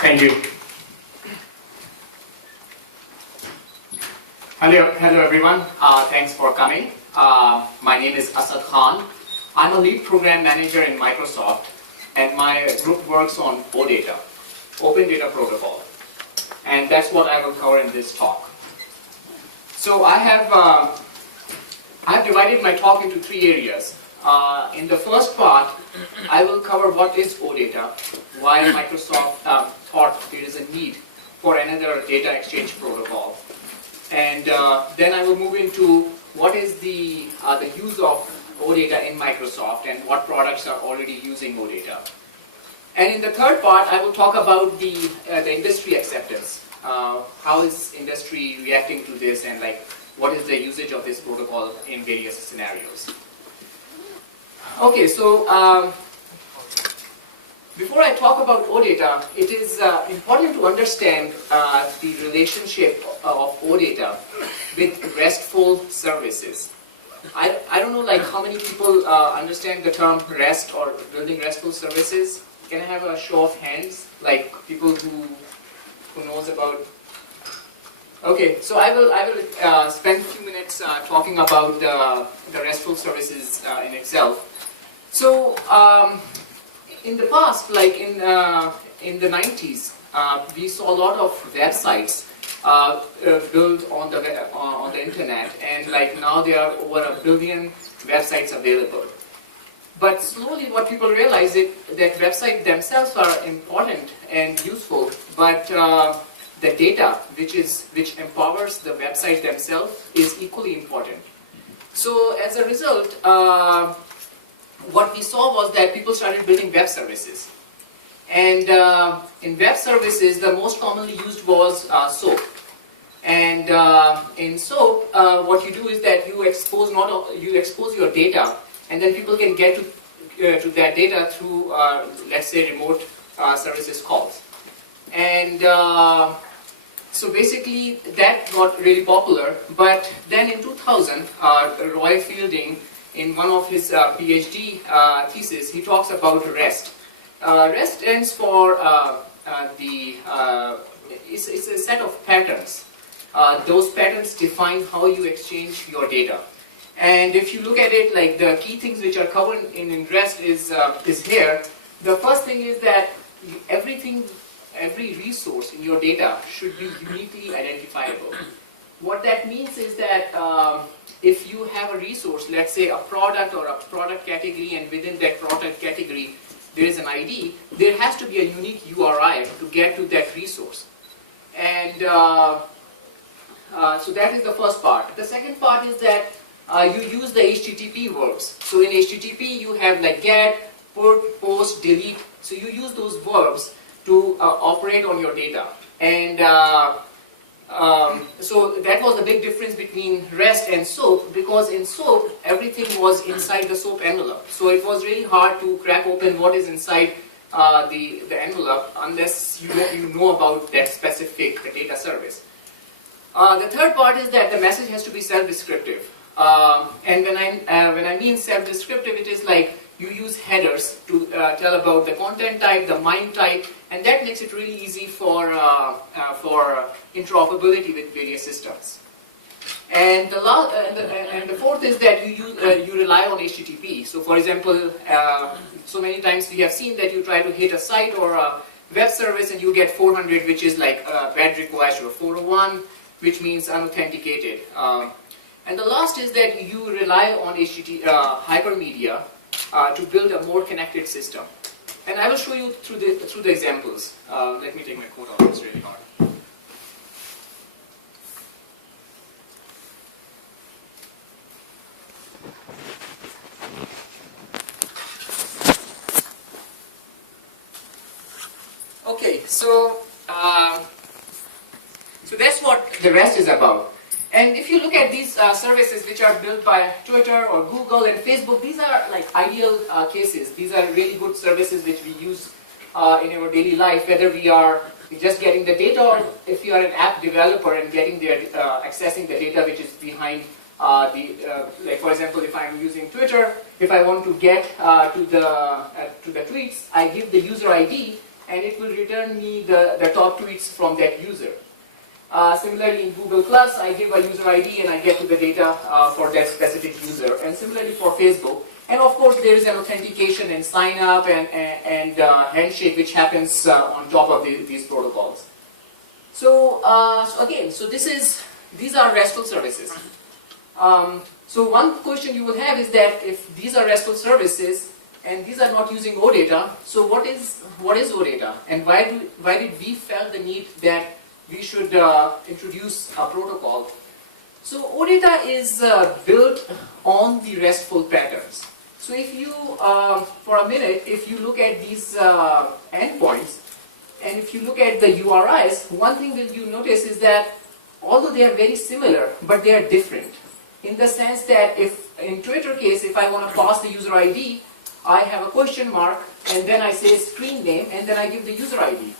Thank you. Hello everyone. Thanks for coming. My name is Asad Khan. I'm a lead program manager in Microsoft, and my group works on OData, Open Data Protocol, and that's what I will cover in this talk. So I have divided my talk into three areas. In the first part, I will cover what is OData, why Microsoft thought there is a need for another data exchange protocol, and then I will move into what is the use of OData in Microsoft and what products are already using OData. And in the third part, I will talk about the industry acceptance. How is industry reacting to this, and what is the usage of this protocol in various scenarios. Okay, so before I talk about OData, it is important to understand the relationship of OData with RESTful services. I don't know how many people understand the term REST or building RESTful services. Can I have a show of hands, people who knows about? Okay, so I will spend a few minutes talking about the RESTful services in itself. So in the past, in the 90s, we saw a lot of websites built on the internet, and now there are over 1 billion websites available. But slowly what people realize is that websites themselves are important and useful, but the data which empowers the website themselves is equally important. So as a result, what we saw was that people started building web services. And in web services, the most commonly used was SOAP. And in SOAP, what you do is that you expose your data, and then people can get to that data through, let's say, remote services calls. And so basically, that got really popular. But then in 2000, Roy Fielding, in one of his PhD thesis, he talks about REST. REST stands for it's a set of patterns. Those patterns define how you exchange your data. And if you look at it, the key things which are covered in REST is here. The first thing is that every resource in your data should be uniquely identifiable. What that means is that if you have a resource, let's say a product or a product category, and within that product category there is an ID, there has to be a unique URI to get to that resource. And so that is the first part. The second part is that you use the HTTP verbs. So in HTTP you have get, put, post, delete. So you use those verbs to operate on your data. And so that was the big difference between REST and SOAP, because in SOAP everything was inside the SOAP envelope. So it was really hard to crack open what is inside the envelope unless you know about that specific data service. The third part is that the message has to be self-descriptive. And when I mean self-descriptive, it is you use headers to tell about the content type, the MIME type, and that makes it really easy for interoperability with various systems. And the fourth is that you rely on HTTP. So for example, so many times we have seen that you try to hit a site or a web service and you get 400, which is a bad request, or 401, which means unauthenticated. And the last is that you rely on hypermedia to build a more connected system. And I will show you through the examples. Let me take my coat off, it's really hard. Okay, so that's what the REST is about. And if you look at these services which are built by Twitter or Google and Facebook, these are ideal cases. These are really good services which we use in our daily life, whether we are just getting the data or if you are an app developer and getting accessing the data which is behind for example, if I'm using Twitter, if I want to get to the tweets, I give the user ID, and it will return me the top tweets from that user. Similarly, in Google Plus, I give a user ID and I get to the data for that specific user. And similarly for Facebook. And of course, there is an authentication and sign up and handshake which happens on top of these protocols. So, these are RESTful services. So one question you will have is that if these are RESTful services and these are not using OData, so what is OData, and why did we felt the need that we should introduce a protocol? So OData is built on the RESTful patterns. So if you, for a minute, if you look at these endpoints, and if you look at the URIs, one thing that you notice is that although they are very similar, but they are different. In the sense that if, in Twitter case, if I want to pass the user ID, I have a question mark, and then I say screen name, and then I give the user ID.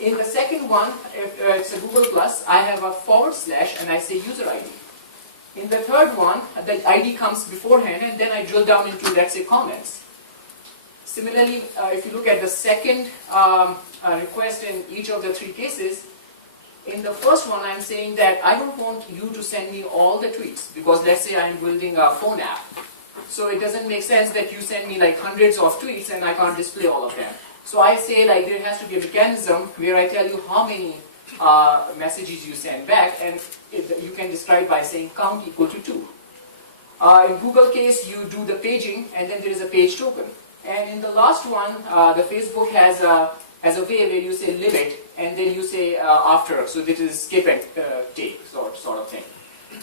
In the second one, if it's a Google Plus, I have a / and I say user ID. In the third one, the ID comes beforehand, and then I drill down into, let's say, comments. Similarly, if you look at the second request in each of the three cases, in the first one, I'm saying that I don't want you to send me all the tweets, because let's say I'm building a phone app. So it doesn't make sense that you send me like hundreds of tweets and I can't display all of them. So I say like there has to be a mechanism where I tell you how many messages you send back, and you can describe by saying count equal to 2. In Google case, you do the paging, and then there is a page token. And in the last one, the Facebook has a way where you say limit, and then you say after, so this is skip and take sort of thing.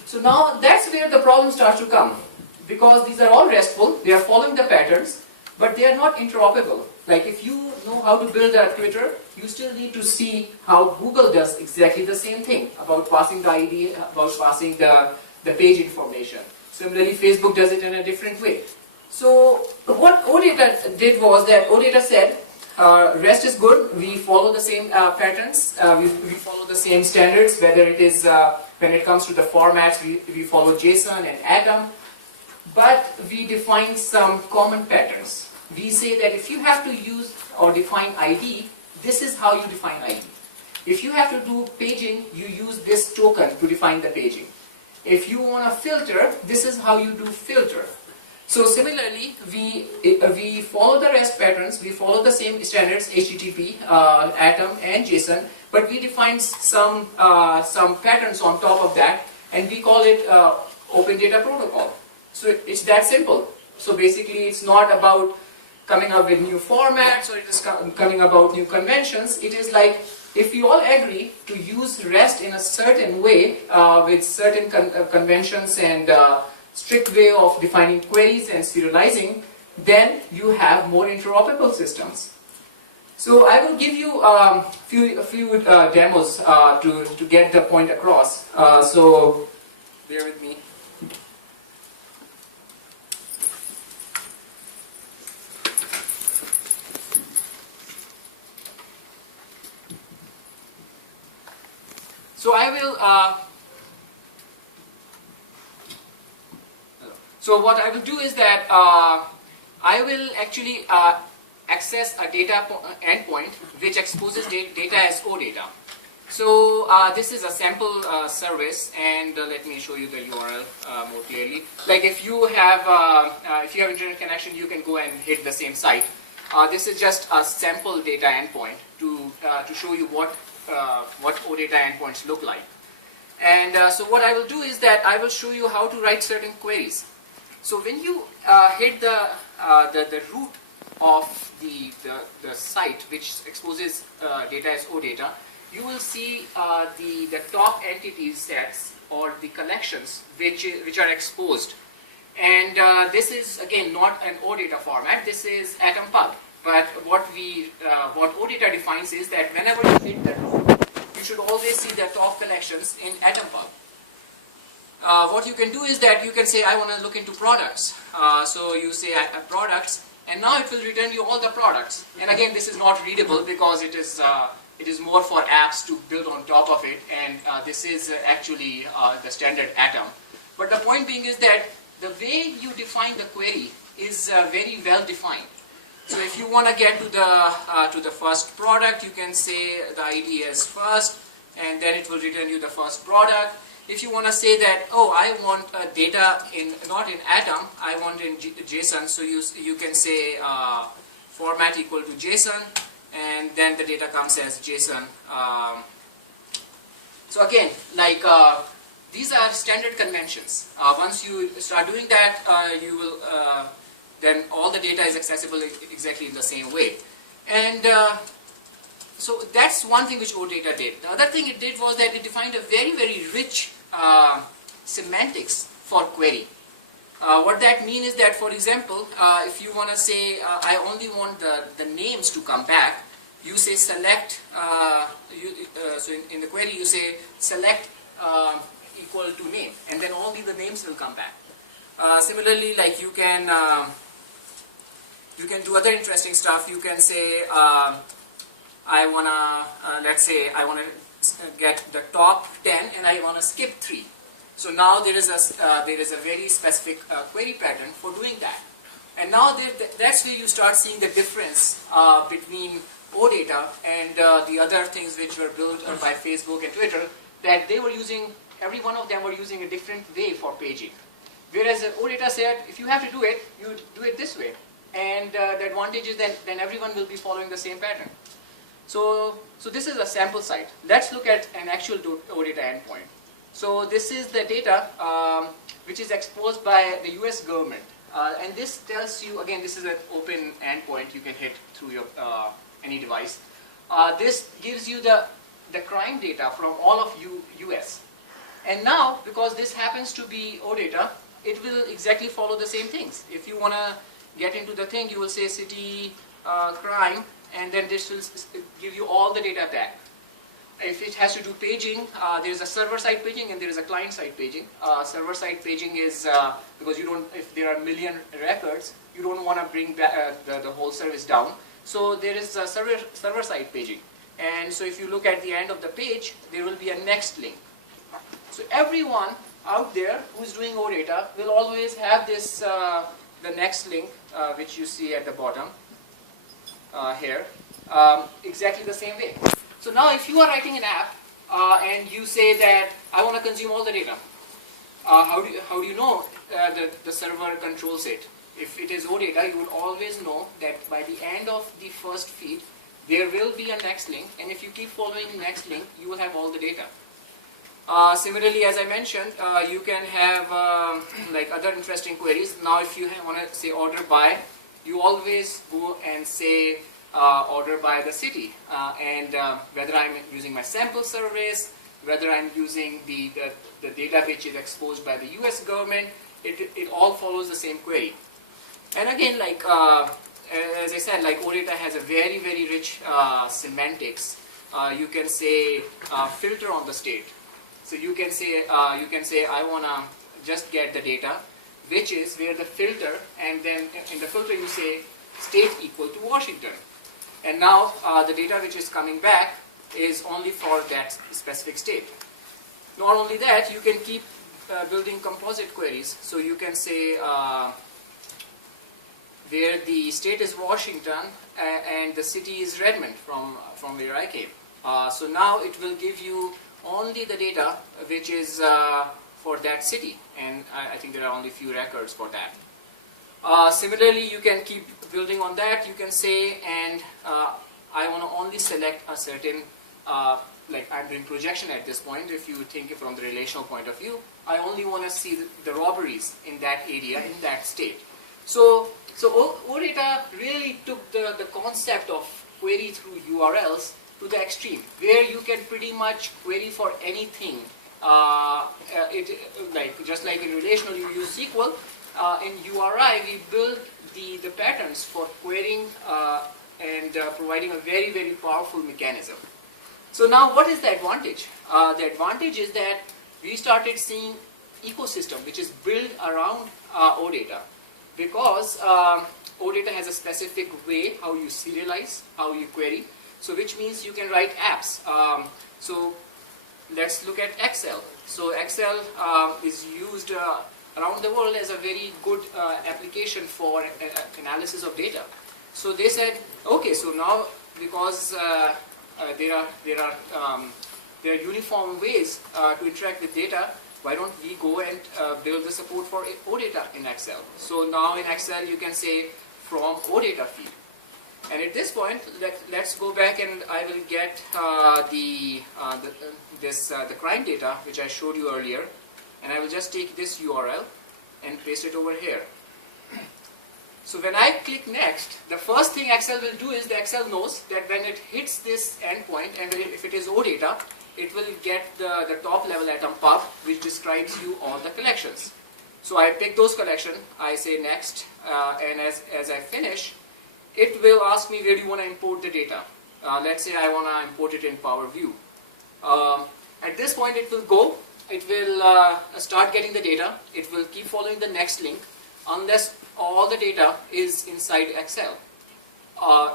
So now that's where the problem starts to come, because these are all RESTful, they are following the patterns, but they are not interoperable. Like if you know how to build a Twitter, you still need to see how Google does exactly the same thing about passing the ID, about passing the page information. Similarly, Facebook does it in a different way. So what OData did was that OData said, REST is good, we follow the same patterns, we follow the same standards, whether it is, when it comes to the formats, we follow JSON and Atom, but we define some common patterns. We say that if you have to use or define ID, this is how you define ID. If you have to do paging, you use this token to define the paging. If you want to filter, this is how you do filter. So similarly, we follow the REST patterns, we follow the same standards, HTTP, Atom and JSON, but we define some patterns on top of that, and we call it Open Data Protocol. So it's that simple. So basically it's not about coming up with new formats, or it is coming about new conventions. It is like, if we all agree to use REST in a certain way, with certain conventions and strict way of defining queries and serializing, then you have more interoperable systems. So I will give you a few demos to get the point across. So bear with me. So I will. So what I will do is that I will actually access a data endpoint which exposes data as OData. So this is a sample service, and let me show you the URL more clearly. Like if you have internet connection, you can go and hit the same site. This is just a sample data endpoint to show you what OData endpoints look like. And so what I will do is that I will show you how to write certain queries. So when you hit the root of the site which exposes data as OData, you will see the top entity sets or the collections which are exposed. And this is again not an OData format. This is AtomPub. But what OData defines is that whenever you hit the root, you should always see the top collections in AtomPub. What you can do is that you can say, I want to look into products. So you say products, and now it will return you all the products. And again, this is not readable because it is more for apps to build on top of it, and this is actually the standard Atom. But the point being is that the way you define the query is very well defined. So if you want to get to the first product, you can say the ID as first, and then it will return you the first product. If you want to say that, oh, I want data not in Atom, I want in JSON, so you can say format equal to JSON, and then the data comes as JSON. So again, like these are standard conventions. Once you start doing that, you will then all the data is accessible exactly in the same way. And so that's one thing which OData did. The other thing it did was that it defined a very, very rich semantics for query. What that means is that, for example, if you want to say, I only want the names to come back, you say select, so in the query you say select equal to name, and then only the names will come back. Similarly, like you can do other interesting stuff. You can say, I wanna, let's say, I wanna get the top 10 and I wanna skip 3. So now there is a very specific query pattern for doing that. And now that's where you start seeing the difference between OData and the other things which were built by Facebook and Twitter, that they were using, every one of them were using a different way for paging. Whereas OData said, if you have to do it, you do it this way. And the advantage is that then everyone will be following the same pattern. So this is a sample site. Let's look at an actual OData endpoint. So this is the data which is exposed by the US government. And this tells you, again, this is an open endpoint you can hit through your any device. This gives you the crime data from all of US. And now, because this happens to be OData, it will exactly follow the same things. If you want to get into the thing, you will say city crime, and then this will give you all the data back. If it has to do paging, there is a server-side paging and there is a client-side paging. Server-side paging is because you don't, if there are a million records, you don't want to bring back, the whole service down. So there is a server-side paging. And so if you look at the end of the page, there will be a next link. So everyone out there who's doing OData will always have this, the next link, which you see at the bottom here, exactly the same way. So now if you are writing an app and you say that I want to consume all the data, how do you know the server controls it? If it is OData, you would always know that by the end of the first feed, there will be a next link, and if you keep following the next link, you will have all the data. Similarly, as I mentioned, you can have like other interesting queries. Now if you want to say order by, you always go and say order by the city, and whether I'm using my sample service, whether I'm using the data which is exposed by the US government, it all follows the same query. And again, like as I said, like OData has a very, very rich semantics. You can say filter on the state. So you can say I wanna just get the data, which is where the filter, and then in the filter you say state equal to Washington. And now the data which is coming back is only for that specific state. Not only that, you can keep building composite queries. So you can say where the state is Washington and the city is Redmond from where I came. So now it will give you only the data which is for that city, and I think there are only few records for that. Similarly, you can keep building on that. You can say, and I want to only select a certain, like I'm doing projection at this point. If you think from the relational point of view, I only want to see the robberies in that area, in that state. So OData really took the concept of query through URLs to the extreme, where you can pretty much query for anything. Like just like in relational, you use SQL. In URI, we build the patterns for querying and providing a very, very powerful mechanism. So now, what is the advantage? The advantage is that we started seeing ecosystem which is built around OData, because OData has a specific way how you serialize, how you query. So which means you can write apps. So let's look at Excel. So Excel is used around the world as a very good application for analysis of data. So they said, okay, so now because there are uniform ways to interact with data, why don't we go and build the support for OData in Excel? So now in Excel you can say from OData field. And at this point, let's go back and I will get the crime data which I showed you earlier, and I will just take this URL and paste it over here. So when I click next, the first thing Excel will do is the Excel knows that when it hits this endpoint, and if it is OData, it will get the top level atom pub, which describes you all the collections. So I pick those collections, I say next, and as I finish, it will ask me where do you want to import the data. Let's say I want to import it in Power View. At this point it will start getting the data. It will keep following the next link unless all the data is inside Excel.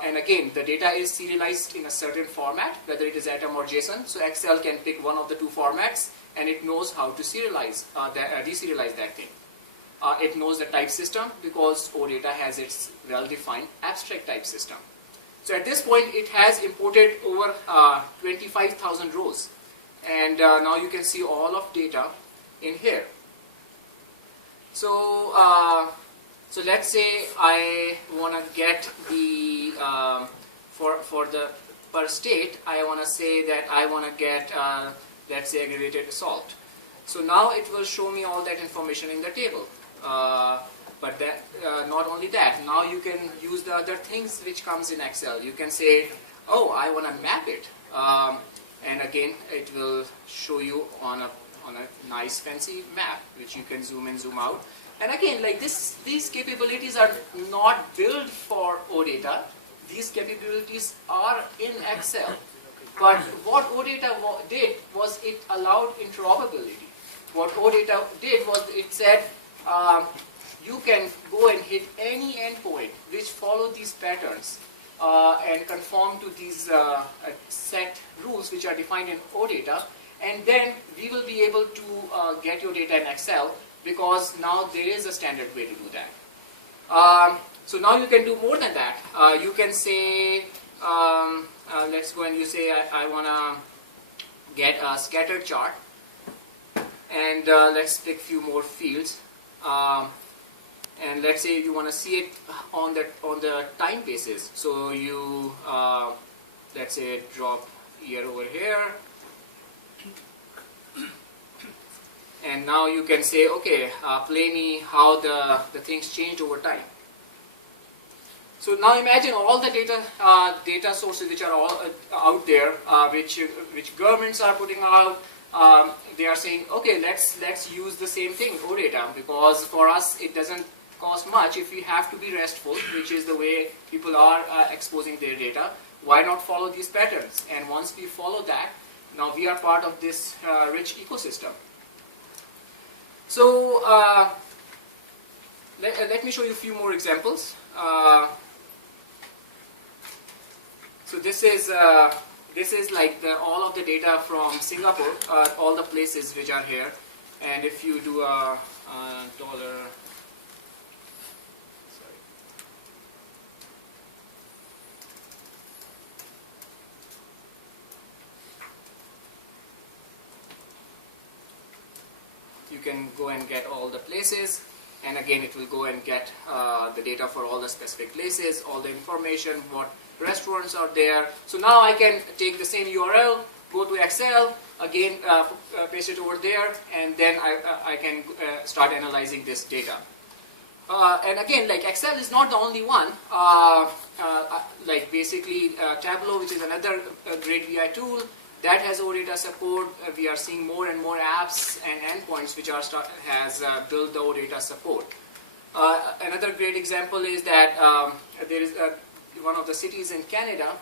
And again, the data is serialized in a certain format, whether it is atom or JSON. So Excel can pick one of the two formats, and it knows how to serialize, deserialize that thing. It knows the type system because OData has its well-defined abstract type system. So at this point, it has imported over 25,000 rows. And now you can see all of data in here. So, so let's say I want to get the, for the per state, I want to say that I want to get, let's say, aggravated assault. So now it will show me all that information in the table. But that, not only that, now you can use the other things which comes in Excel. You can say, oh, I want to map it. And again, it will show you on a nice fancy map, which you can zoom in, zoom out. And again, like these capabilities are not built for OData. These capabilities are in Excel. But what OData did was it allowed interoperability. What OData did was it said, you can go and hit any endpoint which follow these patterns and conform to these set rules which are defined in OData, and then we will be able to get your data in Excel, because now there is a standard way to do that. So now you can do more than that. You can say, let's go and you say I want to get a scatter chart, and let's pick a few more fields. And let's say you want to see it on the time basis. So you let's say drop year over here, and now you can say, okay, play me how the things changed over time. So now imagine all the data sources which are all out there, which governments are putting out. They are saying, okay, let's use the same thing, OData, because for us it doesn't cost much if we have to be RESTful, which is the way people are exposing their data. Why not follow these patterns? And once we follow that, now we are part of this rich ecosystem. So let me show you a few more examples. So this is like all of the data from Singapore, all the places which are here. And if you do a dollar, you can go and get all the places, and again it will go and get the data for all the specific places, all the information, what restaurants are there. So now I can take the same URL, go to Excel, again paste it over there, and then I can start analyzing this data. And again, like Excel is not the only one. Like basically Tableau, which is another great VI tool, that has OData support. We are seeing more and more apps and endpoints which are has built the OData support. Another great example is that there is one of the cities in Canada.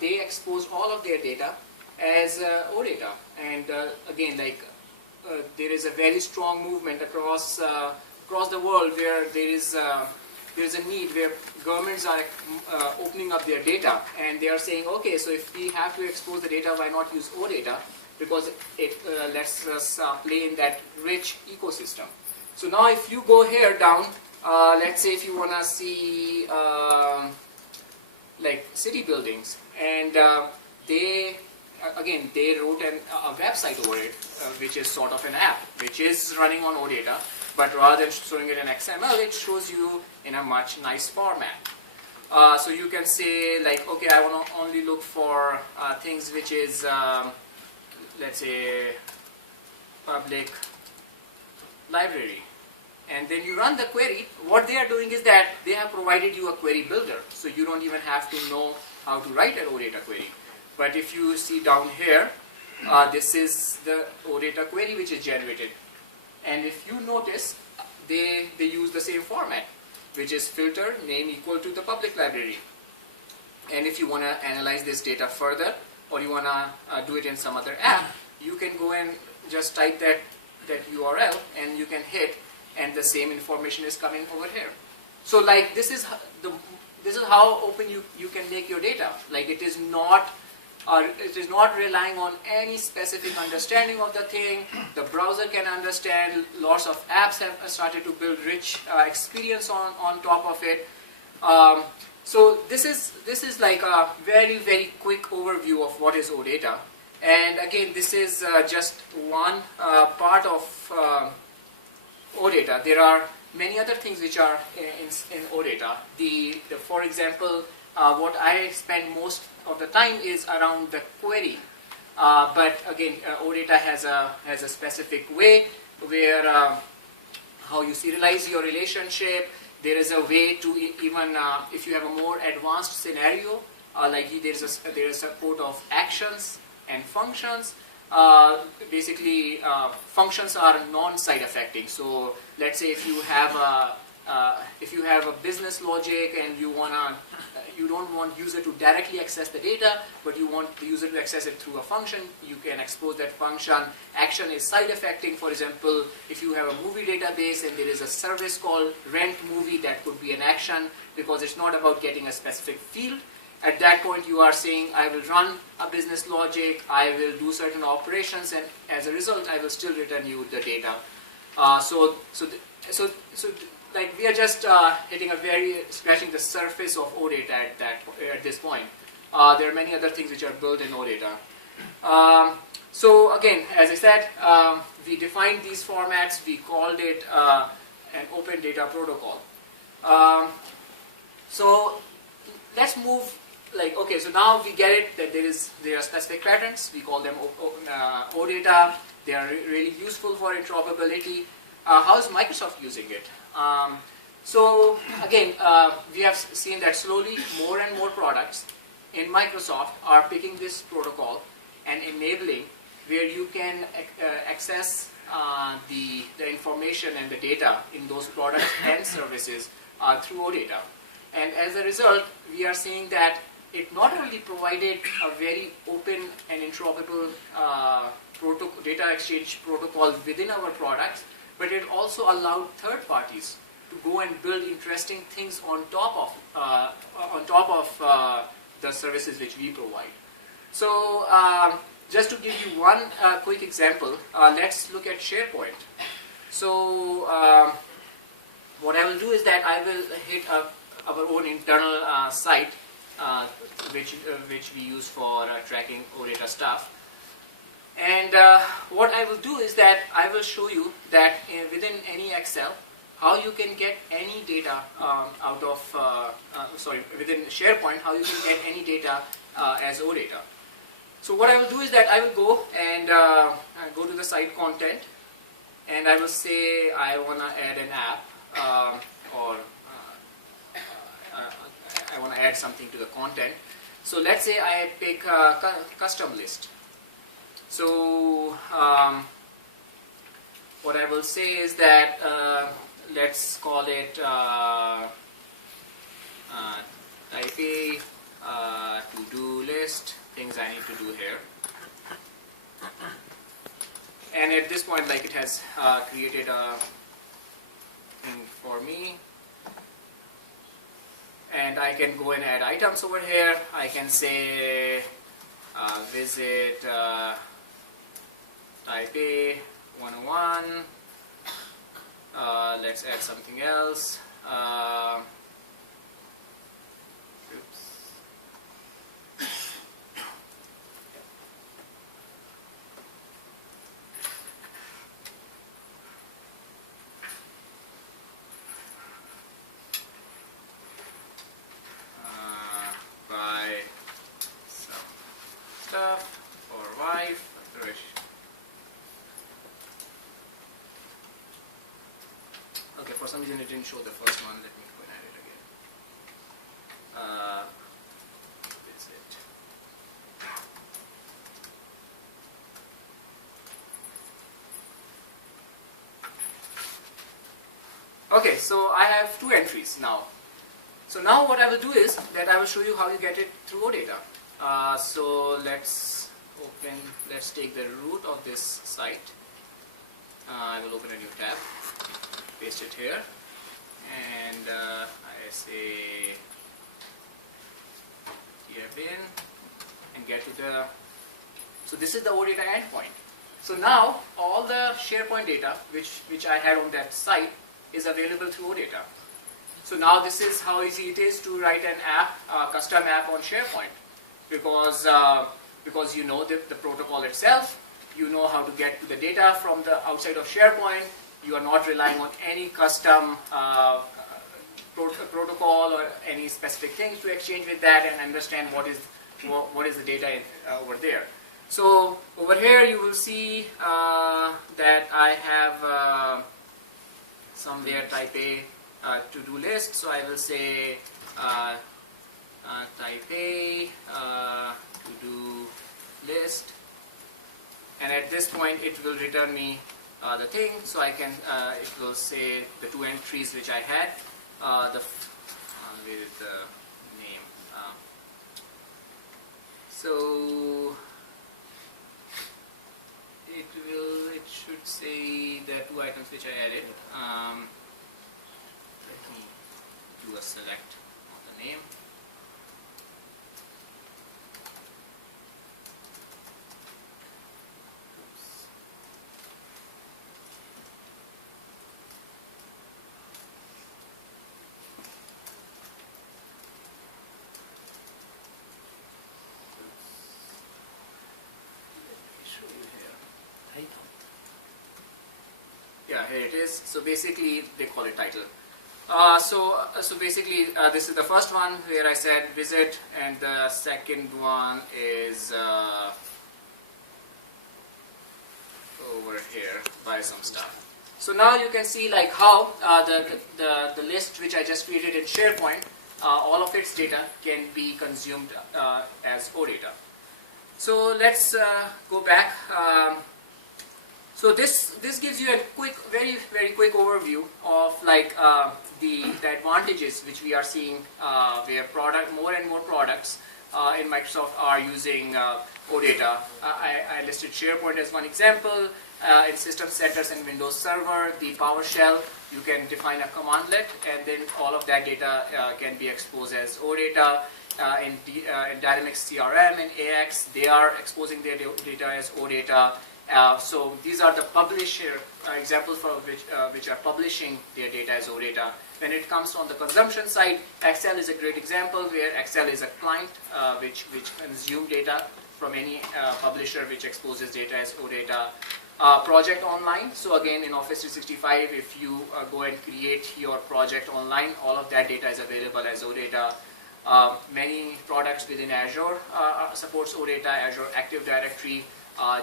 They expose all of their data as OData, and again, like there is a very strong movement across the world where there is a need where governments are opening up their data, and they are saying, okay, so if we have to expose the data, why not use OData, because it lets us play in that rich ecosystem. So now if you go here down, let's say if you want to see like city buildings, and they again they wrote a website over it, which is sort of an app, which is running on OData, but rather than showing it in XML, it shows you in a much nice format. So you can say like, okay, I want to only look for things which is, let's say, public library. And then you run the query. What they are doing is that they have provided you a query builder. So you don't even have to know how to write an OData query. But if you see down here, this is the OData query which is generated. And if you notice, they use the same format, which is filter name equal to the public library. And if you want to analyze this data further, or you want to do it in some other app, you can go and just type that URL, and you can hit, and the same information is coming over here. So like this is how open you can make your data. Like it is not relying on any specific understanding of the thing. The browser can understand. Lots of apps have started to build rich experience on top of it. So this is like a very, very quick overview of what is OData. And again, this is just one part of OData. There are many other things which are in OData. For example, what I spend most of the time is around the query. But again, OData has a specific way where how you serialize your relationship. There is a way to even if you have a more advanced scenario, like there is support of actions and functions. Basically, functions are non-side affecting. So let's say if you have a business logic and you don't want user to directly access the data, but you want the user to access it through a function, you can expose that function. Action is side affecting. For example, if you have a movie database and there is a service called rent movie, that could be an action, because it's not about getting a specific field. At that point, you are saying, I will run a business logic, I will do certain operations, and as a result, I will still return you the data. So like we are just scratching the surface of OData at this point. There are many other things which are built in OData. So again, as I said, we defined these formats. We called it an open data protocol. So let's move. Like, okay, so now we get it that there are specific patterns. We call them OData. They are really useful for interoperability. How is Microsoft using it? So again, we have seen that slowly more and more products in Microsoft are picking this protocol and enabling where you can access the information and the data in those products and services through OData. And as a result, we are seeing that it not only provided a very open and interoperable data exchange protocol within our products, but it also allowed third parties to go and build interesting things on top of the services which we provide. So just to give you one quick example, let's look at SharePoint. So what I will do is that I will hit our own internal site, which we use for tracking OData stuff. And what I will do is that I will show you that within any Excel, how you can get any data within SharePoint, how you can get any data as OData. So what I will do is that I will go and go to the site content, and I will say I want to add an app or I want to add something to the content. So let's say I pick a custom list. So what I will say is that let's call it Taipei to-do list, things I need to do here. And at this point, like, it has created a thing for me. And I can go and add items over here. I can say visit Taipei 101. Let's add something else. Oops. for some reason it didn't show the first one. Let me go and add it again. Is it? Okay, so I have 2 entries now. So now what I will do is that I will show you how you get it through OData. So let's take the root of this site. I will open a new tab, paste it here, and I say bin and get to the, so this is the OData endpoint. So now all the SharePoint data which I had on that site is available through OData. So now this is how easy it is to write an app, custom app on SharePoint, because you know the protocol itself, you know how to get to the data from the outside of SharePoint, you are not relying on any custom protocol or any specific things to exchange with that and understand what is the data over there. So over here you will see that I have somewhere Taipei to-do list. So I will say Taipei to-do list, and at this point it will return me the thing. So I can it will say the 2 entries which I had. Where is the name? So it should say the 2 items which I added. Let me do a select of the name. Yeah, here it is. So basically, they call it title. So basically, this is the first one where I said visit, and the second one is over here, buy some stuff. So now you can see like how the list which I just created in SharePoint, all of its data can be consumed as OData. So let's go back. So this gives you a quick, very quick overview of like the advantages which we are seeing where more and more products in Microsoft are using OData. I listed SharePoint as one example. In System Centers and Windows Server, the PowerShell, you can define a commandlet, and then all of that data can be exposed as OData. In Dynamics CRM and AX, they are exposing their data as OData. So these are the publisher examples for which are publishing their data as OData. When it comes on the consumption side, Excel is a great example where Excel is a client which consume data from any publisher which exposes data as OData. Project online, so again in Office 365, if you go and create your project online, all of that data is available as OData. Many products within Azure supports OData. Azure Active Directory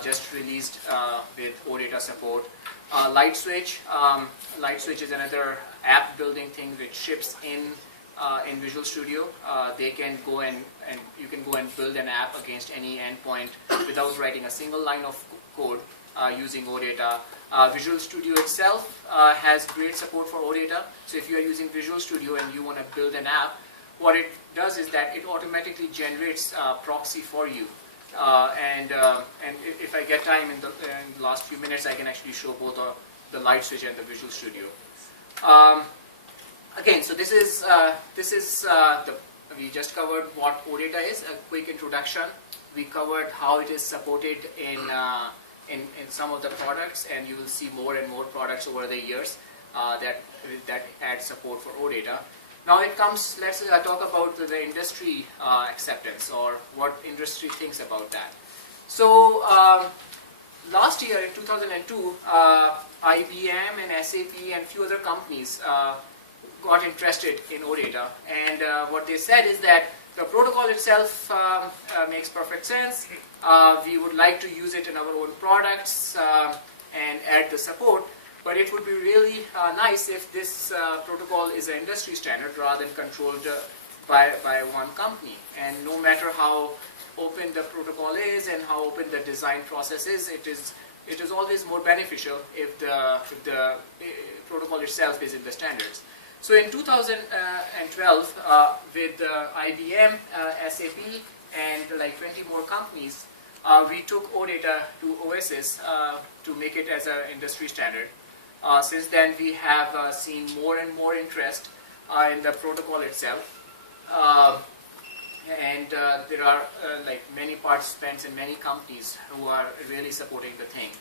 just released with OData support. LightSwitch is another app building thing which ships in Visual Studio. They can go and you can go and build an app against any endpoint without writing a single line of code using OData. Visual Studio itself has great support for OData. So if you are using Visual Studio and you want to build an app, what it does is that it automatically generates proxy for you. And if I get time in the last few minutes, I can actually show both the LightSwitch and the Visual Studio. Again, so this is we just covered what OData is, a quick introduction. We covered how it is supported in some of the products, and you will see more and more products over the years that add support for OData. Now it comes, let's talk about the industry acceptance, or what industry thinks about that. So last year in 2002, IBM and SAP and few other companies got interested in OData, and what they said is that the protocol itself makes perfect sense. We would like to use it in our own products and add the support. But it would be really nice if this protocol is an industry standard rather than controlled by one company. And no matter how open the protocol is and how open the design process is, it is always more beneficial if the protocol itself is in the standards. So in 2012, with IBM, SAP, and like 20 more companies, we took OData to OSS to make it as an industry standard. Since then, we have seen more and more interest in the protocol itself. And there are like many participants and many companies who are really supporting the thing.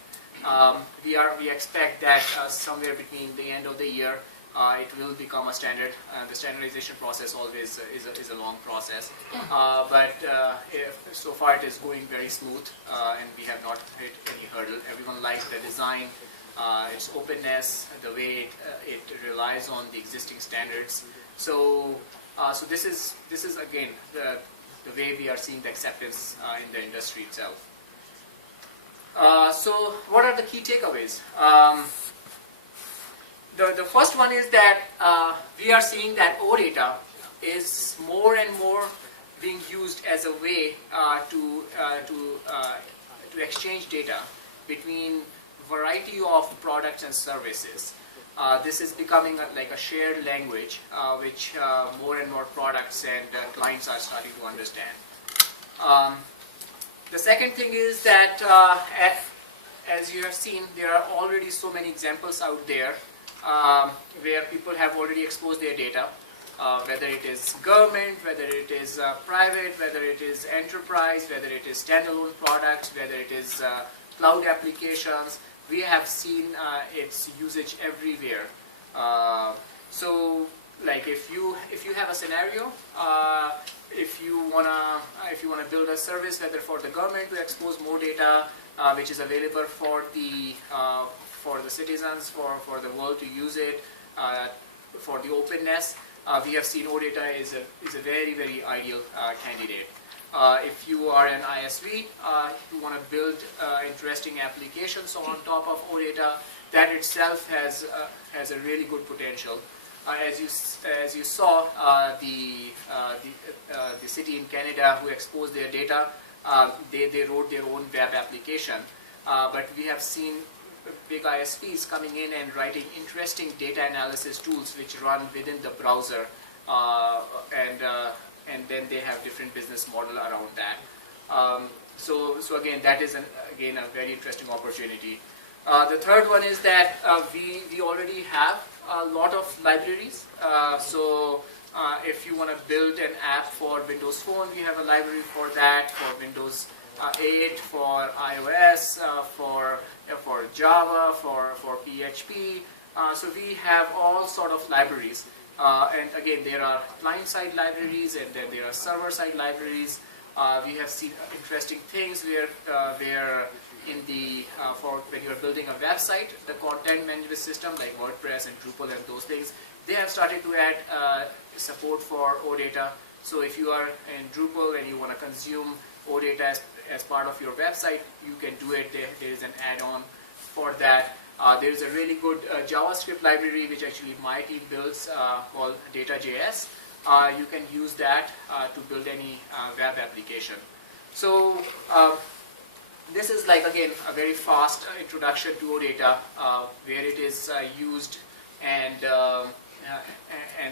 We expect that somewhere between the end of the year, it will become a standard. The standardization process always is a long process, but so far it is going very smooth, and we have not hit any hurdle. Everyone likes the design, its openness, the way it relies on the existing standards. So this is again the way we are seeing the acceptance in the industry itself. So what are the key takeaways? The first one is that we are seeing that OData is more and more being used as a way to exchange data between variety of products and services. This is becoming like a shared language, which more and more products and clients are starting to understand. The second thing is that, as you have seen, there are already so many examples out there where people have already exposed their data, whether it is government, whether it is private, whether it is enterprise, whether it is standalone products, whether it is cloud applications. We have seen its usage everywhere. So, like if you have a scenario, if you wanna build a service, whether for the government to expose more data, which is available for the citizens, for the world to use it, for the openness, we have seen OData is a very, very ideal candidate. If you are an ISV, you want to build interesting applications on top of OData, that itself has a really good potential. As you saw, the city in Canada who exposed their data, they wrote their own web application. But we have seen big ISVs coming in and writing interesting data analysis tools which run within the browser, and then they have different business model around that. So again, that is a very interesting opportunity. The third one is that we already have a lot of libraries. So if you want to build an app for Windows Phone, we have a library for that, for Windows 8, for iOS, for Java, for PHP. So we have all sort of libraries. And again, there are client-side libraries, and then there are server-side libraries. We have seen interesting things where in the for when you are building a website, the content management system like WordPress and Drupal and those things, they have started to add support for OData. So if you are in Drupal and you want to consume OData as part of your website, you can do it. There is an add-on for that. There is a really good JavaScript library which actually my team builds called Data.js. You can use that to build any web application. So this is like again a very fast introduction to OData, where it is used and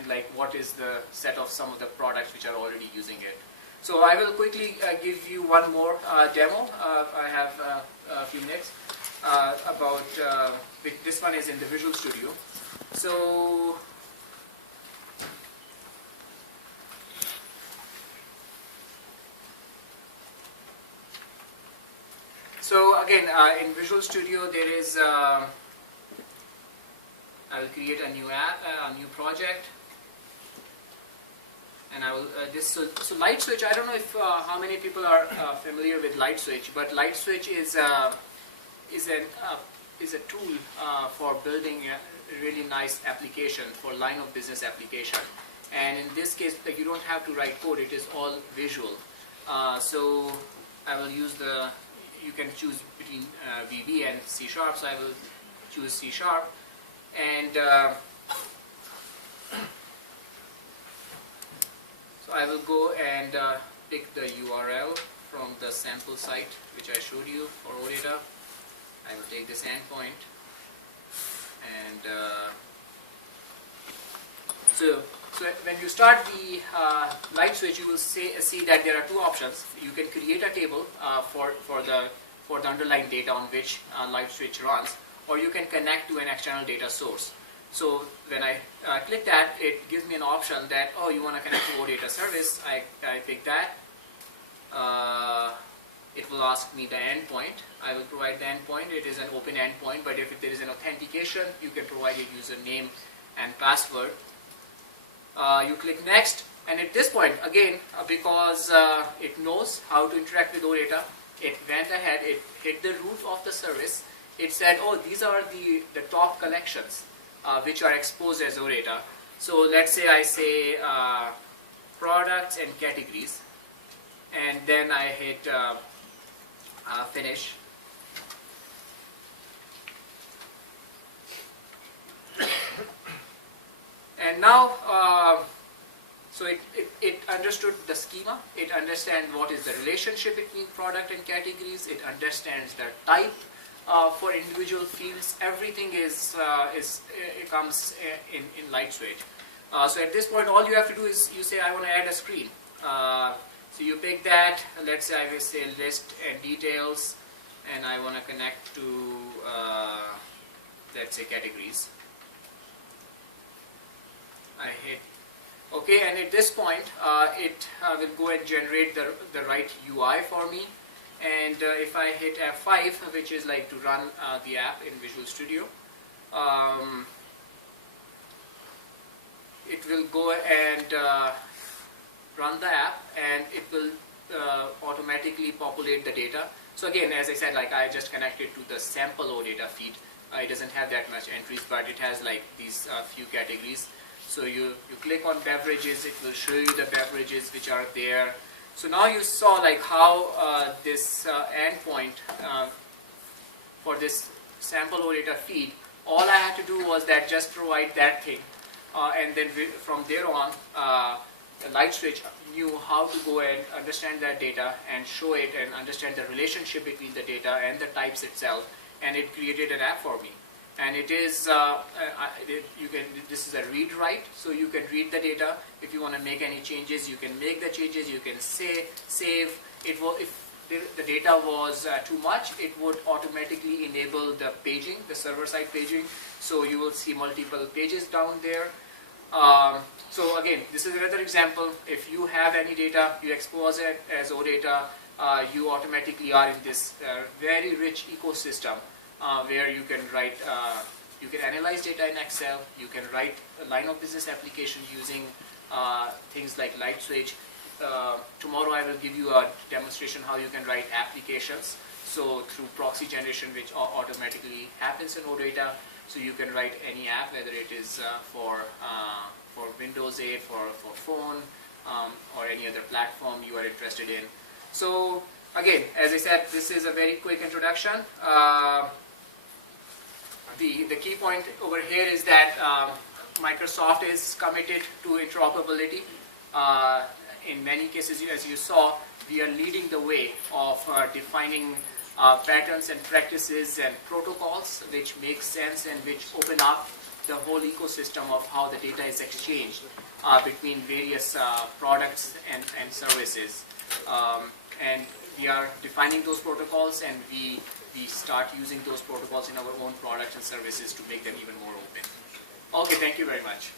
like what is the set of some of the products which are already using it. So I will quickly give you one more demo. I have a few minutes. About this one is in the Visual Studio. So again, in Visual Studio there is I will create a new app, a new project, and I will so Light Switch. I don't know if how many people are familiar with Light Switch, but Light Switch is a tool for building a really nice application for line of business application. And in this case, like, you don't have to write code; it is all visual. So I will use you can choose between VB and C#. So I will choose C#, and so I will go and pick the URL from the sample site which I showed you for OData. I will take this endpoint, and so when you start the light switch, you will see that there are two options. You can create a table for the underlying data on which light switch runs, or you can connect to an external data source. So when I click that, it gives me an option that, oh, you want to connect to OData service. I pick that. It will ask me the endpoint. I will provide the endpoint. It is an open endpoint, but if there is an authentication, you can provide your username and password. You click next, and at this point, again, because it knows how to interact with OData, it went ahead, it hit the root of the service. It said, oh, these are the top collections which are exposed as OData. So let's say I say products and categories, and then I hit finish. And now, so it understood the schema, it understands what is the relationship between product and categories, it understands the type for individual fields. Everything it comes in light switch. So at this point, all you have to do is you say, I want to add a screen. So you pick that, let's say I will say list and details, and I want to connect to, let's say, categories. I hit OK, and at this point, it will go and generate the right UI for me. And if I hit F5, which is like to run the app in Visual Studio, it will go and run the app, and it will automatically populate the data. So again, as I said, like I just connected to the sample OData feed. It doesn't have that much entries, but it has like these few categories. So you click on beverages, it will show you the beverages which are there. So now you saw like how this endpoint for this sample OData feed, all I had to do was that just provide that thing, and then from there on, the light switch knew how to go and understand that data and show it and understand the relationship between the data and the types itself, and it created an app for me. And it is, this is a read-write, so you can read the data. If you want to make any changes, you can make the changes, you can save. It will, if the data was too much, it would automatically enable the paging, the server-side paging. So you will see multiple pages down there. So again, this is another example. If you have any data, you expose it as OData, you automatically are in this very rich ecosystem. Where you can write, you can analyze data in Excel, you can write a line of business application using things like light switch. Tomorrow I will give you a demonstration how you can write applications. So through proxy generation, which automatically happens in OData, so you can write any app, whether it is for Windows 8, for phone, or any other platform you are interested in. So again, as I said, this is a very quick introduction. The key point over here is that Microsoft is committed to interoperability. In many cases, as you saw, we are leading the way of defining patterns and practices and protocols which make sense and which open up the whole ecosystem of how the data is exchanged between various products and services. And we are defining those protocols, and we start using those protocols in our own products and services to make them even more open. Okay, thank you very much.